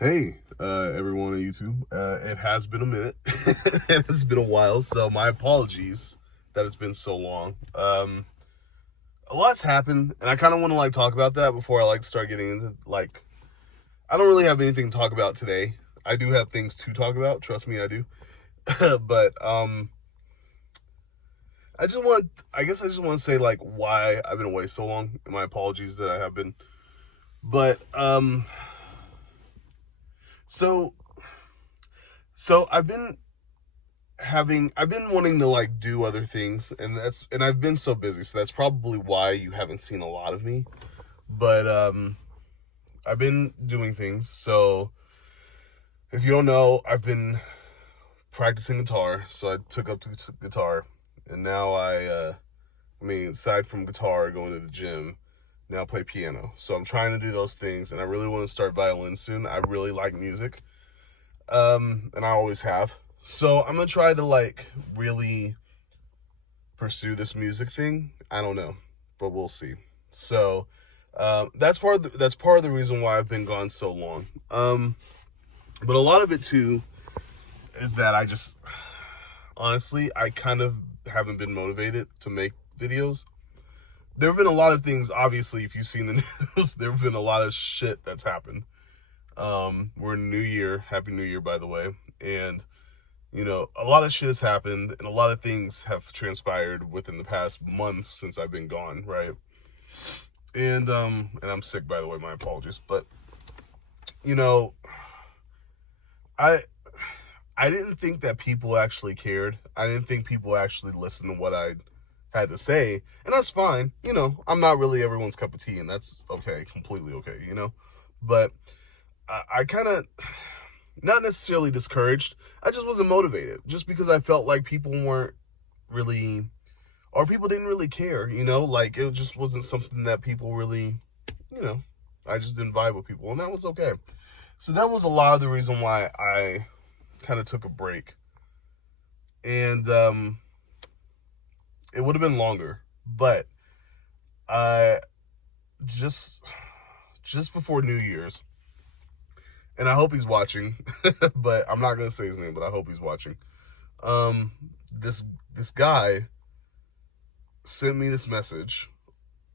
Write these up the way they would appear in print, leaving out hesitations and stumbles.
Hey, everyone on YouTube. It has been a minute. It has been a while, so my apologies that it's been so long. A lot's happened, and I kind of want to talk about that before I start getting into I don't really have anything to talk about today. I do have things to talk about. Trust me, I do. But I guess I just want to say why I've been away so long. And my apologies that I have been. But so so I've been wanting to do other things, and I've been so busy, so that's probably why you haven't seen a lot of me. But I've been doing things. So if you don't know, I've been practicing guitar. So I took up to guitar, and now aside from guitar, going to the gym, now I play piano. So I'm trying to do those things, and I really want to start violin soon. I really like music, and I always have. So I'm gonna try to really pursue this music thing. I don't know, but we'll see. So that's part of the reason why I've been gone so long. But a lot of it too is that I just honestly I kind of haven't been motivated to make videos. There have been a lot of things. Obviously, if you've seen the news, there have been a lot of shit that's happened. We're in New Year. Happy New Year, by the way. And a lot of shit has happened, and a lot of things have transpired within the past months since I've been gone, right? And I'm sick, by the way. My apologies, but I I didn't think that people actually cared. I didn't think people actually listened to what I had to say, and that's fine. I'm not really everyone's cup of tea, and that's okay, completely okay. But I kind of not necessarily discouraged. I just wasn't motivated, just because I felt like people weren't really, or people didn't really care. It just wasn't something that people really, you know, I just didn't vibe with people, and that was okay. So that was a lot of the reason why I kind of took a break, and it would have been longer, but I just before New Year's, and I hope he's watching, but I'm not gonna say his name, but I hope he's watching. Um, this guy sent me this message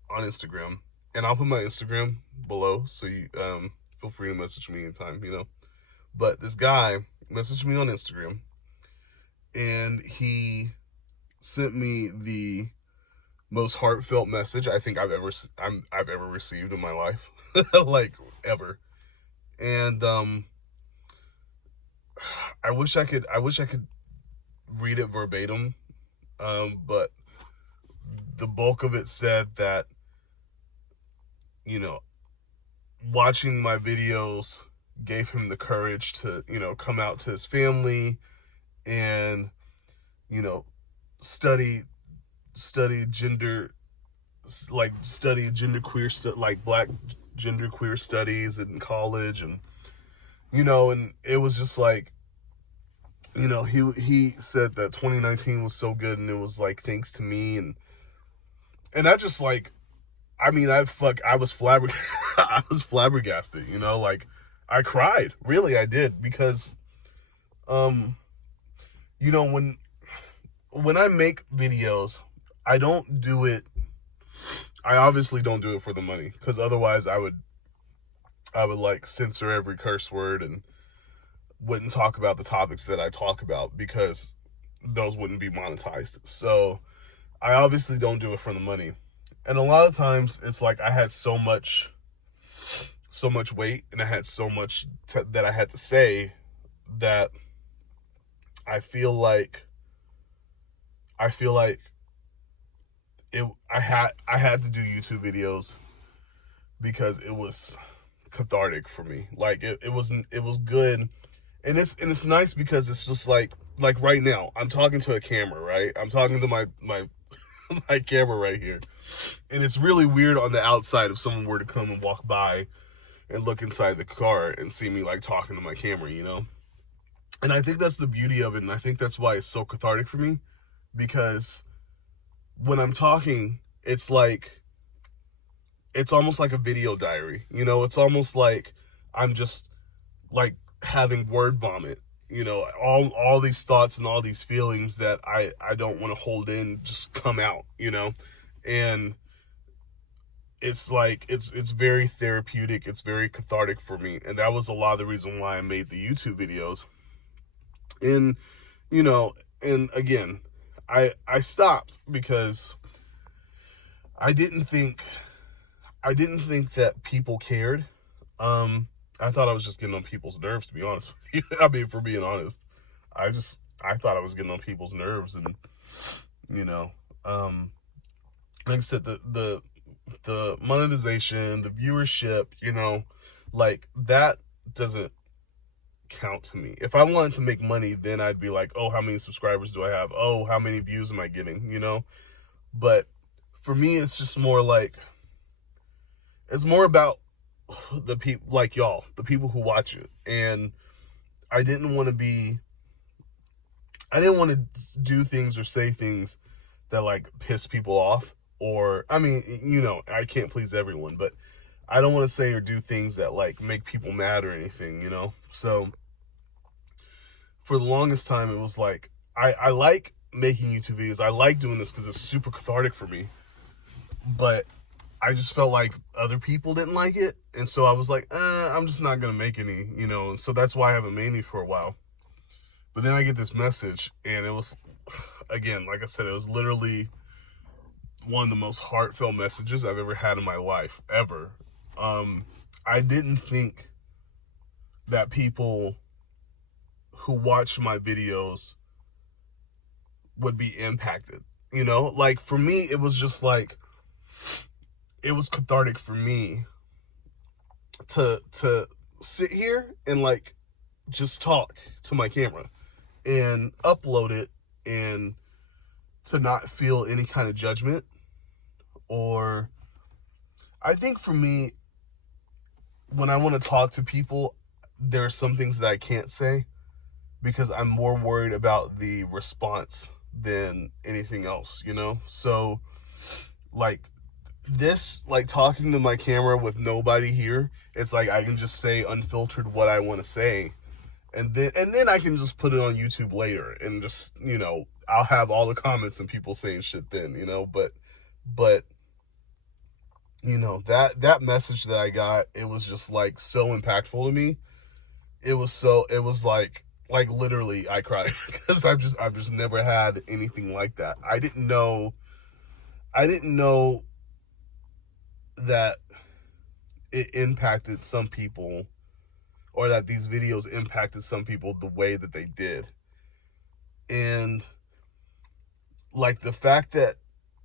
on Instagram, and I'll put my Instagram below, so you feel free to message me anytime. But this guy messaged me on Instagram, and he sent me the most heartfelt message I think I've ever received in my life, ever. And I wish I could read it verbatim, but the bulk of it said that you know watching my videos gave him the courage to come out to his family, and you know study study gender study gender queer black gender queer studies in college, and it was just he said that 2019 was so good, and it was thanks to me, and I just I was I was flabbergasted, I cried, really I did, because um when I make videos, I don't do it I obviously don't do it for the money, because otherwise I would censor every curse word and wouldn't talk about the topics that I talk about, because those wouldn't be monetized. So I obviously don't do it for the money. And a lot of times it's I had so much weight, and I had so much that I had to say, that I feel like I feel like I had to do YouTube videos, because it was cathartic for me. It was good, and it's nice, because it's just like right now I'm talking to a camera, right? I'm talking to my my camera right here, and it's really weird on the outside if someone were to come and walk by and look inside the car and see me talking to my camera. And I think that's the beauty of it, and I think that's why it's so cathartic for me, because when I'm talking, it's almost like a video diary. It's almost like I'm just like having word vomit, you know, all these thoughts and all these feelings that I don't want to hold in just come out, you know. And it's like it's very therapeutic, it's very cathartic for me, and that was a lot of the reason why I made the YouTube videos. And you know, and again, I stopped because I didn't think that people cared. I thought I was just getting on people's nerves, to be honest with you. I mean, for being honest, I thought I was getting on people's nerves, and you know, like I said, the monetization, the viewership, you know, like that doesn't count to me. If I wanted to make money, then I'd be like, oh, how many subscribers do I have? Oh, how many views am I getting? You know, but for me, it's just more like, it's more about the people like y'all, the people who watch it. And I didn't want to do things or say things that like piss people off. Or, I mean, you know, I can't please everyone, but I don't want to say or do things that like make people mad or anything, you know? So for the longest time, it was like, I like making YouTube videos. I like doing this because it's super cathartic for me. But I just felt like other people didn't like it. And so I was like, I'm just not going to make any, you know? And so that's why I haven't made any for a while. But then I get this message, and it was, again, like I said, it was literally one of the most heartfelt messages I've ever had in my life, ever. I didn't think that people who watched my videos would be impacted, you know? Like, for me, it was just like, it was cathartic for me to sit here and like just talk to my camera and upload it, and to not feel any kind of judgment. Or I think for me, when I want to talk to people, there are some things that I can't say because I'm more worried about the response than anything else, you know? So like this, like talking to my camera with nobody here, it's like I can just say unfiltered what I want to say. And then I can just put it on YouTube later and just, you know, I'll have all the comments and people saying shit then, you know, but you know, that message that I got, it was just like so impactful to me. It was like literally I cried because I've just never had anything like that. I didn't know that it impacted some people, or that these videos impacted some people the way that they did. And like the fact that,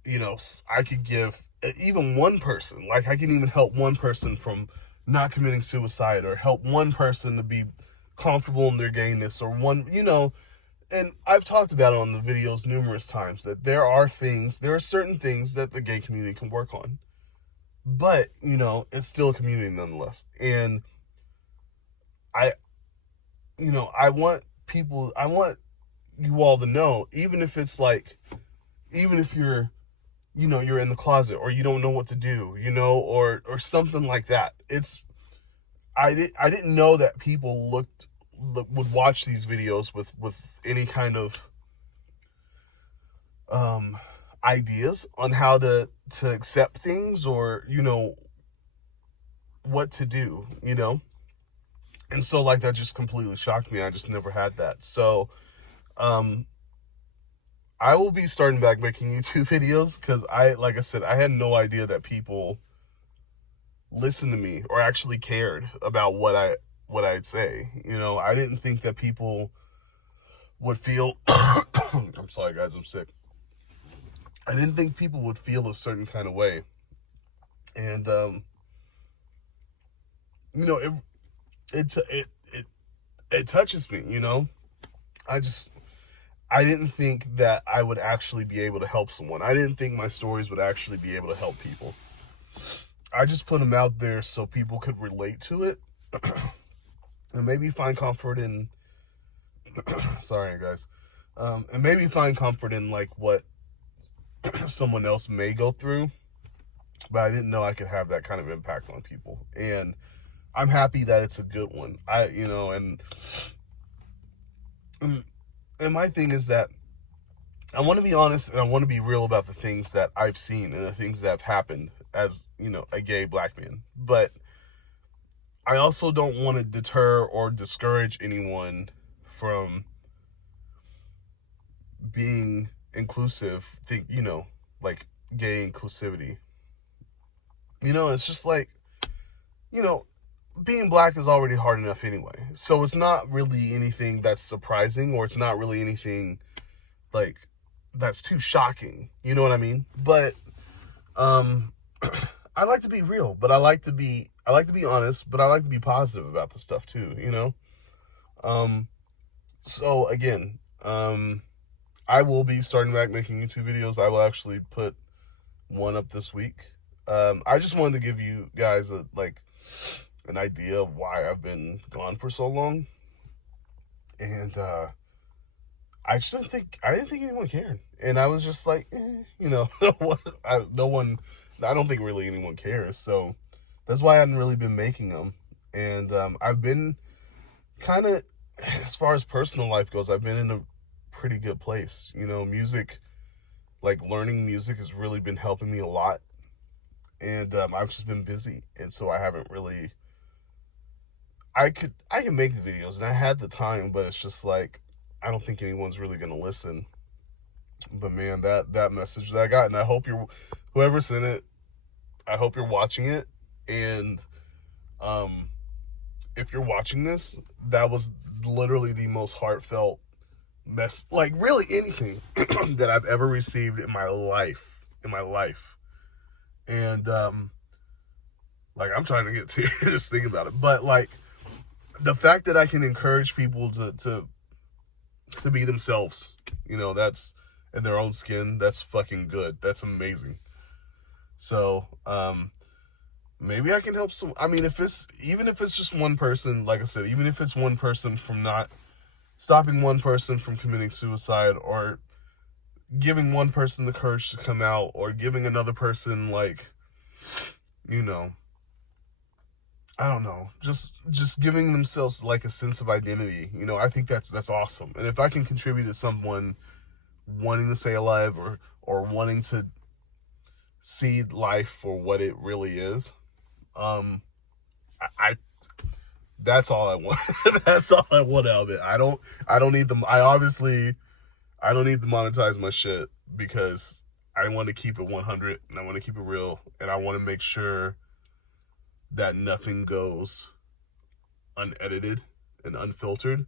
you know, I could give even one person, like I can even help one person from not committing suicide, or help one person to be comfortable in their gayness, or one, you know. And I've talked about it on the videos numerous times, that there are certain things that the gay community can work on. But, you know, it's still a community nonetheless. And I want you all to know, even if it's like, even if you're, you know, you're in the closet, or you don't know what to do, you know, or something like that. I didn't know that people would watch these videos with any kind of ideas on how to accept things, or, you know, what to do, you know. And so like that just completely shocked me. I just never had that. So I will be starting back making YouTube videos because like I said, I had no idea that people listened to me or actually cared about what I'd say. You know, I didn't think that people would feel I'm sorry guys, I'm sick. I didn't think people would feel a certain kind of way. And you know, it touches me, you know. I didn't think that I would actually be able to help someone. I didn't think my stories would actually be able to help people. I just put them out there so people could relate to it and maybe find comfort in sorry guys. And maybe find comfort in like what someone else may go through. But I didn't know I could have that kind of impact on people. And I'm happy that it's a good one. And my thing is that I want to be honest and I want to be real about the things that I've seen and the things that have happened as, a gay black man. But I also don't want to deter or discourage anyone from being inclusive, like gay inclusivity. It's just like, you know, being black is already hard enough anyway. So it's not really anything that's surprising, or it's not really anything like that's too shocking. You know what I mean? But I like to be real, but I like to be honest, but I like to be positive about the stuff too. So again, I will be starting back making YouTube videos. I will actually put one up this week. I just wanted to give you guys an idea of why I've been gone for so long. And I just I didn't think anyone cared. And I was just like, no one, I don't think really anyone cares. So that's why I hadn't really been making them. And I've been kind of, as far as personal life goes, I've been in a pretty good place. Music, like learning music has really been helping me a lot. And I've just been busy. And so I haven't really, I can make the videos and I had the time, but it's just like, I don't think anyone's really going to listen. But man, that message that I got, and I hope whoever sent it, I hope you're watching it. And if you're watching this, that was literally the most heartfelt like really anything that I've ever received in my life. And like I'm trying to get tears just thinking about it. But like the fact that I can encourage people to be themselves, that's in their own skin, that's fucking good. That's amazing. So, maybe I can help some. I mean, even if it's just one person, like I said, even if it's one person from not stopping one person from committing suicide, or giving one person the courage to come out, or giving another person I don't know, just giving themselves like a sense of identity. I think that's awesome. And if I can contribute to someone wanting to stay alive, or wanting to see life for what it really is, I that's all I want. That's all I want out of it. I don't need them. I don't need to monetize my shit, because I want to keep it 100 and I want to keep it real, and I want to make sure that nothing goes unedited and unfiltered.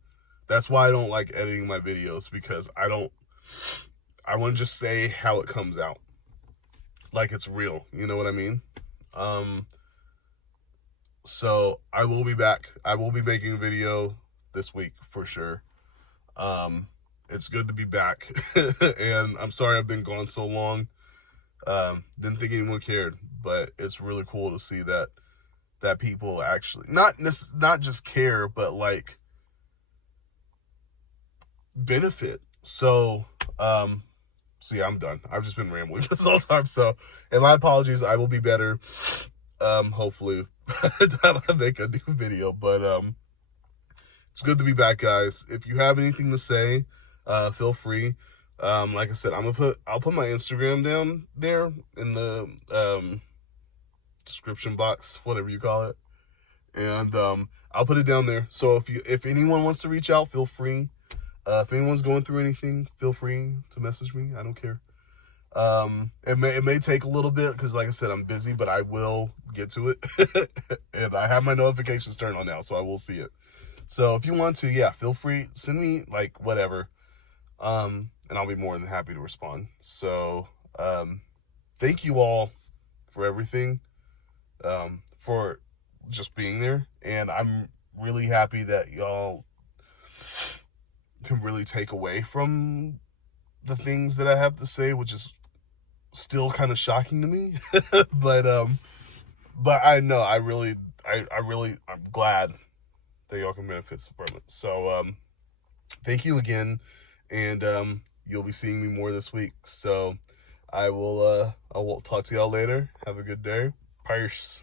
That's why I don't like editing my videos, because I want to just say how it comes out, like it's real. You know what I mean? So I will be back. I will be making a video this week for sure. It's good to be back. And I'm sorry I've been gone so long. Didn't think anyone cared, but it's really cool to see that people actually not just care, but like benefit. So yeah, I'm done. I've just been rambling this whole time. So, and my apologies. I will be better. Hopefully by the time I make a new video. But it's good to be back, guys. If you have anything to say, feel free. Like I said, I'll put my Instagram down there in the description box, whatever you call it. And I'll put it down there. So if anyone wants to reach out, feel free. If anyone's going through anything, feel free to message me. I don't care. It may take a little bit, because like I said, I'm busy, but I will get to it. And I have my notifications turned on now, so I will see it. So if you want to, yeah, feel free. Send me like whatever. And I'll be more than happy to respond. So thank you all for everything. For just being there. And I'm really happy that y'all can really take away from the things that I have to say, which is still kind of shocking to me. But I know I'm glad that y'all can benefit from it. So thank you again, and you'll be seeing me more this week. So I will talk to y'all later. Have a good day. Peace.